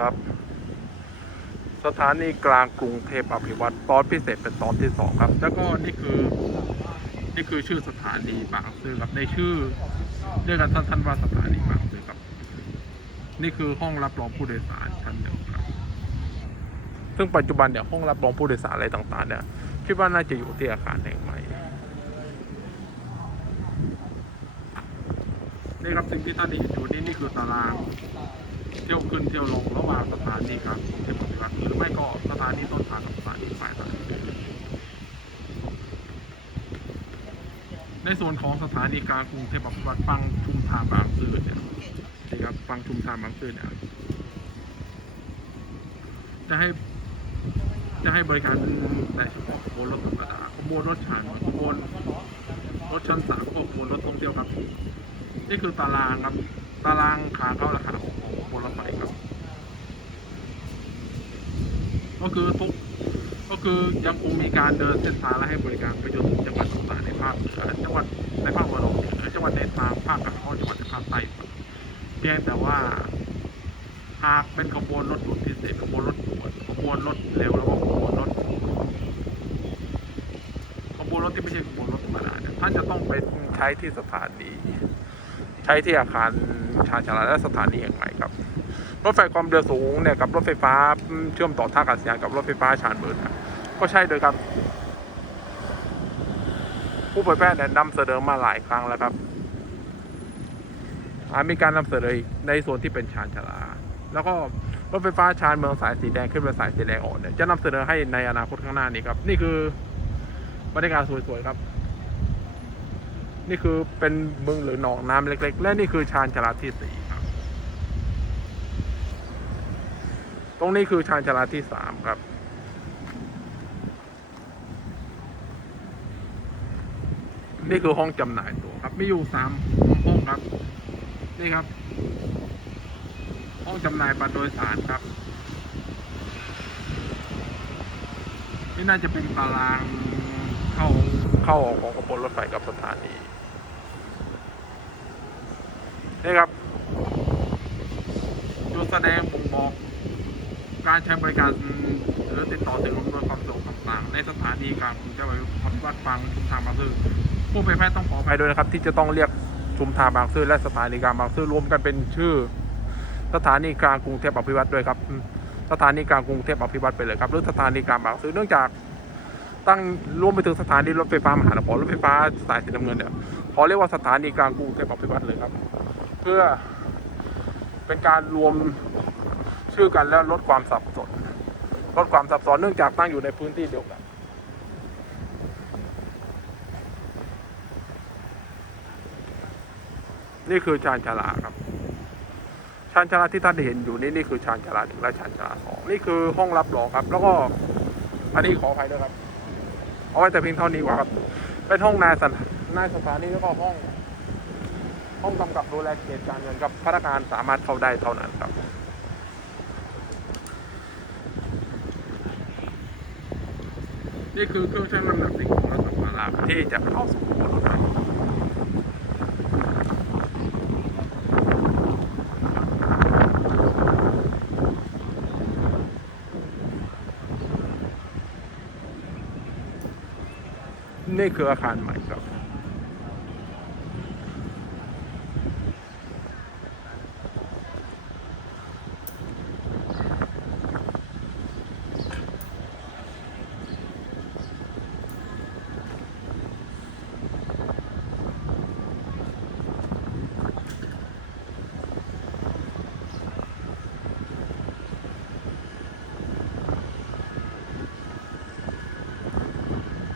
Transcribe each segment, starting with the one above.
ครับ สถานีกลางกรุงเทพอภิวัตรตอนพิเศษเป็นตอนที่สองครับ แล้วก็นี่คือนี่คือชื่อสถานีบางซื่อครับในชื่อเรียกกันสั้นๆว่าสถานีบางซื่อครับ นี่คือห้องรับรองผู้โดยสารชั้นหนึ่งครับซึ่งปัจจุบันเนี่ยห้องรับรองผู้โดยสารอะไรต่างๆเนี่ยคิดว่าน่าจะอยู่ที่อาคารแห่งใหม่นี่ครับสิ่งที่ท่านเห็นอยู่นี่นี่คือตาราง เที่ยวขึ้นเที่ยวลงระหว่างสถานีกลางกรุงเทพอภิวัตรหรือไม่ก็สถานีต้นทางกับสถานีปลายทางในส่วนของสถานีกลางกรุงเทพอภิวัตรฟังชุมทางบางซื่อเนี่ยนี่ครับฟังชุมทางบางซื่อเนี่ยจะให้จะให้บริการแต่เฉพาะขบวนรถธรรมดาขบวนรถชานขบวนรถชั้นสามก็ขบวนรถท่องเที่ยวครับ นี่คือตารางครับ ตารางขาเข้าและขาออก ของขบวนรถไฟครับ ก็คือทุกก็คือยังคงมีการเดินเส้นทางและให้บริการไปจนถึงจังหวัดต่างๆในภาคเหนือจังหวัดในภาคตะวันออกเฉียงเหนือจังหวัดในทางภาคกลางจังหวัดในภาคใต้เพียงแต่ว่าหากเป็นขบวนรถด่วนพิเศษขบวนรถด่วนขบวนรถเร็วแล้วก็ขบวนรถขบวนรถที่ไม่ใช่ขบวนรถธรรมดาเนี่ยท่านจะต้องไปใช้ที่สถานีใช้ที่อาคาร ชานชาลาและสถานีแห่งใหม่ครับรถไฟความเร็วสูงเนี่ยกับรถไฟฟ้าเชื่อมต่อท่าอากาศยานกับรถไฟฟ้าชานเมืองก็ใช่เลยครับ ผู้เผยแพร่เนี่ยนำเสนอมาหลายครั้งแล้วครับอามีการนำเสนอในส่วนที่เป็นชานชาลา แล้วก็รถไฟฟ้าชานเมืองสายสีแดงขึ้นเป็นสายสีแดงอ่อนเนี่ยจะนำเสนอให้ในอนาคตข้างหน้านี้ครับ นี่คือบรรยากาศสวยๆครับ นี่คือเป็นบึงหรือหนองน้ำเล็ก ๆ และนี่คือชานชาลาที่สี่ครับ ตรงนี้คือชานชาลาที่สามครับ นี่คือห้องจำหน่ายตัวครับมีอยู่สามห้องครับ นี่ครับ ห้องจำหน่ายบัตรโดยสารครับ นี่น่าจะเป็นตารางเข้าเข้าออกของขบวนรถไฟกับสถานี นี่ครับจุดแสดงบ่งบอกการใช้บริการหรือติดต่อถึงอำนวยความสะดวกต่างๆ ในสถานีกลางกรุงเทพวัดฟังชุมทางบางซื่อผู้ไปแพทย์ต้องขออภัยด้วยนะครับ ที่จะต้องเรียกชุมทางบางซื่อและสถานีกลางบางซื่อรวมกันเป็นชื่อ สถานีกลางกรุงเทพอภิวัตด้วยครับ สถานีกลางกรุงเทพอภิวัตไปเลยครับหรือสถานีกลางบางซื่อเนื่องจากตั้งรวมไปถึงสถานีรถไฟฟ้ามหานครรถไฟฟ้าสายสีน้ำเงินเนี่ยขอเรียกว่าสถานีกลางกรุงเทพอภิวัตเลยครับ เพื่อเป็นการรวมชื่อกันและลดความสับสนลดความสับสนเนื่องจากตั้งอยู่ในพื้นที่เดียวกันนี่คือชานชาลาครับชานชาลาที่ท่านเห็นอยู่นี่นี่คือชานชาลาหนึ่งและชานชาลาสองนี่คือห้องรับรองครับ แล้วก็อันนี้ขออภัยด้วยครับ เอาไว้แต่เพียงเท่านี้ก่อนครับ เป็นห้องนายสถนายสถานีแล้วก็ห้อง ห้องกำกับดูแลเขตการเงินครับพนักงานสามารถเข้าได้เท่านั้นครับนี่คือเครื่องชั่งน้ำหนักสิ่งของและสัมภาระที่จะเข้าสู่กระบวนนี่คืออาคารใหม่ครับ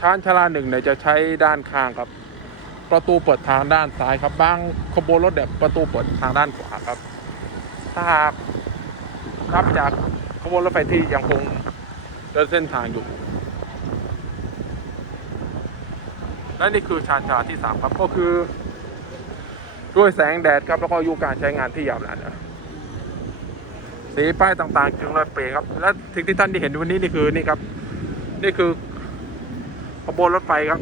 ชานชาลาหนึ่งเนี่ยจะใช้ด้านข้างครับ ประตูเปิดทางด้านซ้ายครับบางขบวนรถเนี่ยประตูเปิดทางด้านขวาครับ ถ้าหากนับจากขบวนรถไฟที่ยังคงเดินเส้นทางอยู่ และนี่คือชานชาลาที่สามครับก็คือ ด้วยแสงแดดครับแล้วก็อายุการใช้งานที่ยาวนานนะสีป้ายต่างๆจึงเลยเปรย์ครับ และสิ่งที่ท่านได้เห็นวันนี้นี่คือนี่ครับ นี่คือ บวนรถไฟครับ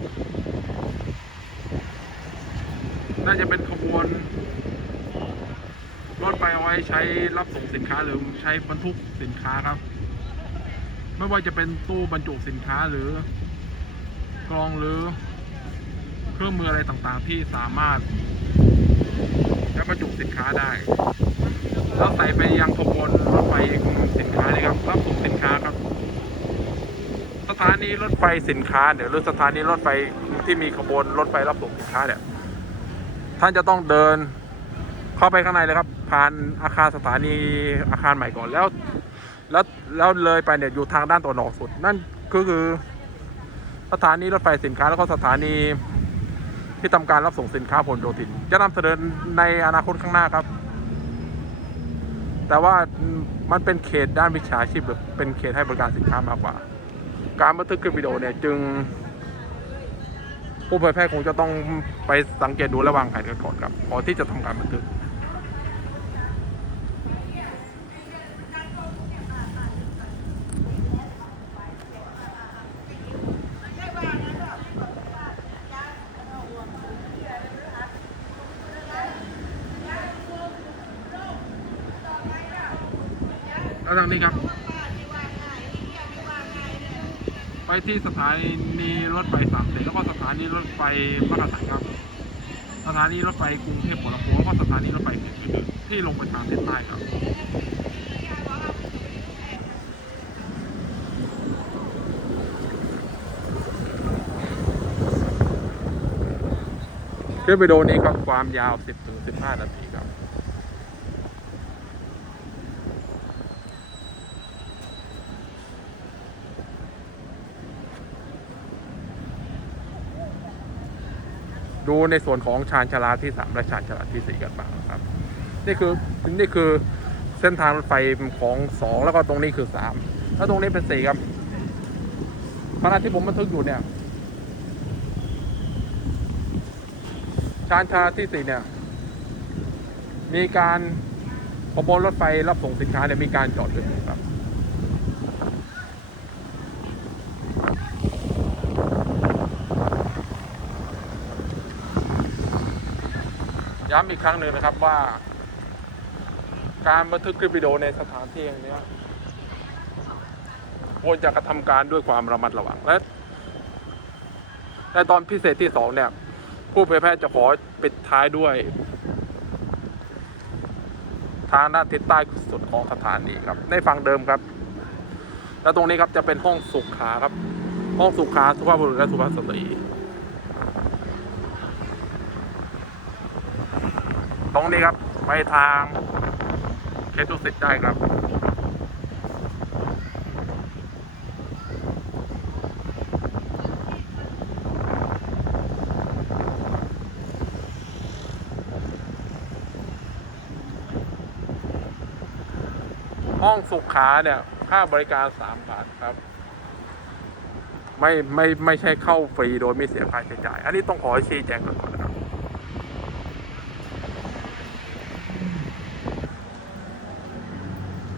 น่าจะเป็นขบวน รถไฟเอาไว้ใช้รับส่งสินค้าหรือใช้บรรทุกสินค้าครับ ไม่ว่าจะเป็นตู้บรรจุสินค้าหรือกรองหรือเครื่องมืออะไรต่างๆ ที่สามารถจะบรรจุสินค้าได้ แล้วใส่ไปยังขบวนรถไฟสินค้านี่ครับรับส่งสินค้าครับ สถา นีรถไฟสินค้าเนี่ยหรือสถานีรถไฟที่มีขบวนรถไฟรับส่งสินค้าเนี่ยท่านจะต้องเดินเข้าไปข้างในเลยครับผ่านอาคารสถานีอาคารใหม่ก่อนแล้ว แล้วแล้วเลยไปเนี่ยอยู่ทางด้านตะวันออกสุด นั่นก็คือสถานีรถไฟสินค้าแล้วก็สถานีที่ทำการรับส่งสินค้าผลโยธินจะนำเสนอในอนาคตข้างหน้าครับ แต่ว่ามันเป็นเขตด้านวิชาชีพหรือเป็นเขตให้บริการสินค้ามากกว่า การบันทึกคลิปวิดีโอเนี่ยจึง ผู้เผยแพร่คงจะต้องไปสังเกตดูและวางแผนกันก่อนครับก่อนที่จะทำการบันทึกแล้วทางนี้ครับ ไปที่สถานีรถไฟสามเสนแล้วก็สถานีรถไฟมหาสารครับ สถานีรถไฟกรุงเทพหัวลำโพงแล้วก็สถานีรถไฟอื่นๆที่ลงไปทางเส้นใต้ครับคลิปวิดีโอนี้ครับความยาว 10-15 นาทีครับ ดูในส่วนของชานชาลาที่3และชานชาลาที่ 4 กันบ้างครับ นี่คือนี่คือเส้นทางรถไฟของ 2 แล้วก็ตรงนี้คือ 3 แล้วตรงนี้เป็น 4 ครับขณะที่ผมบันทึกอยู่เนี่ยชานชาลาที่ 4 เนี่ย มีการขบวนรถไฟรับส่งสินค้าเนี่ยมีการจอดอยู่ครับ ย้ำอีกครั้งหนึ่งนะครับว่า การบันทึกคลิปวิดีโอในสถานที่อย่างนี้ควรจะกระทำการด้วยความระมัดระวังและในตอนพิเศษที่สองเนี่ย ผู้เผยแพร่จะขอปิดท้ายด้วย ทางด้านทิศใต้สุดของสถานีครับ ในฝั่งเดิมครับ แล้วตรงนี้ครับจะเป็นห้องสุขาครับ ห้องสุขาสุภาพบุรุษและสุภาพสตรี รงนี้ครับ ไปทางเคทุสิตได้ครับห้องสุขาเนี่ยค่าบริการสามบาทครับ ไม่ไม่ไม่ใช่เข้าฟรีโดยไม่เสียค่าใช้จ่าย อันนี้ต้องขอชี้แจงก่อนนะค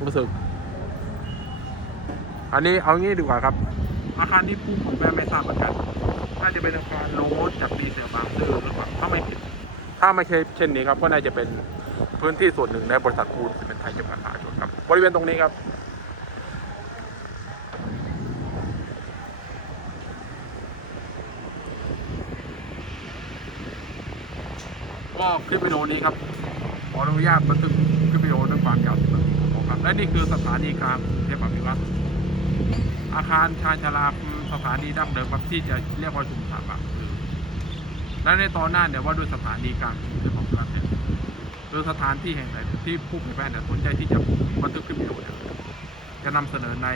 รู้สึก อันนี้เอางี้ดีกว่าครับ อาคารที่ผู้ผมแม่ไม่ทราบเหมือนกันน่าจะเป็นอาคารโลดจากดีเซลบางซื่อหรือเปล่าถ้าไม่ผิด ถ้าไม่ใช่เช่นนี้ครับ ก็น่าจะเป็นพื้นที่ส่วนหนึ่งในบริษัทปูนซีเมนไทยจำกัดมหาชนครับ บริเวณตรงนี้ครับก็คลิปวิดีโอนี้ครับ ออนุญาตบันทึกคลิปวิดีโอด้วยความยาวสิบนาทีครับและนี่คือสถานีกลางเทพอภิวัตอาคารชานชาลาสถานีดั้งเดิมครับที่จะเรียกว่าชุมชนบางซื่อและในตอนหน้าเนี่ยว่าด้วยสถานีกลางเทพอภิวัตเนี่ยคือสถานที่แห่งใดที่ผู้เผยแพร่เนี่ยสนใจที่จะบันทึกคลิปวิดีโอเนี่ยจะนำเสนอใน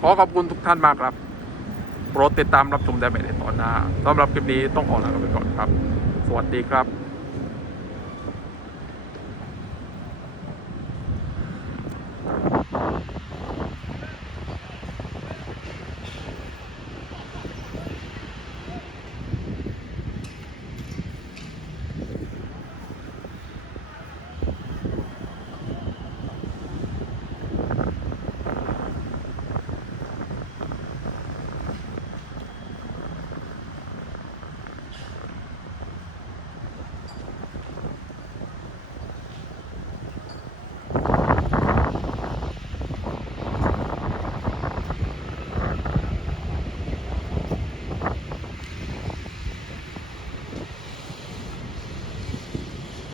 ขอขอบคุณทุกท่านมากครับ โปรดติดตามรับชมได้ใหม่ในตอนหน้าสำหรับคลิปนี้ต้องขอลาไปก่อนครับ สวัสดีครับ